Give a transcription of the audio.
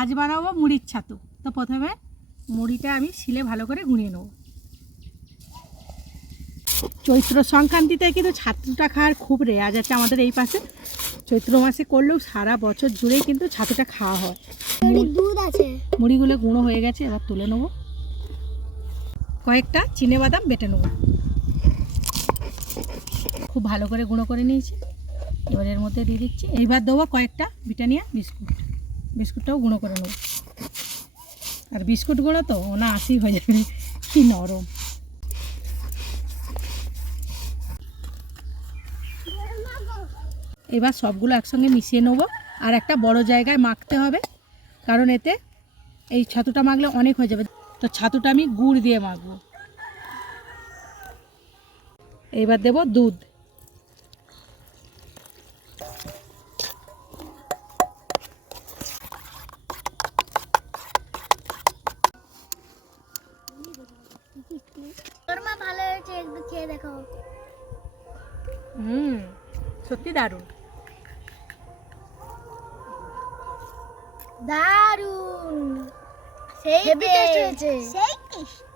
আজ বানাবো মুড়ির ছাতু। তো প্রথমে মুড়িটা আমি শিলে ভালো করে গুঁড়িয়ে নেব। চৈত্র সংক্রান্তিতে কিন্তু ছাতুটা খাওয়ার খুব রেওয়াজ আছে আমাদের এই পাশে। চৈত্র মাসে করলেও সারা বছর জুড়েই কিন্তু ছাতুটা খাওয়া হয়। দুধ আছে, মুড়িগুলো গুঁড়ো হয়ে গেছে, এবার তুলে নেব। কয়েকটা চিনেবাদাম বেটে নেব, খুব ভালো করে গুঁড়ো করে নিয়েছি। এবার এর মধ্যে দিয়ে দিচ্ছি। এইবার দেবো কয়েকটা ব্রিটানিয়া বিস্কুট, বিস্কুটটাও গুঁড়ো করে নেব। আর বিস্কুট গুঁড়ো তো ওনা আসি হয়ে যাবে, কি নরম। এবার সবগুলো একসঙ্গে মিশিয়ে নেব। আর একটা বড় জায়গায় মাখতে হবে, কারণ এতে এই ছাতুটা মাখলে অনেক হয়ে যাবে। তো ছাতুটা আমি গুড় দিয়ে মাখবো। এবার দেব দুধ। তোর মা ভালো হয়েছে, একটু খেয়ে দেখো। সত্যি দারুণ। দারুণ, সেই টেস্ট হয়েছে, সেই টেস্ট।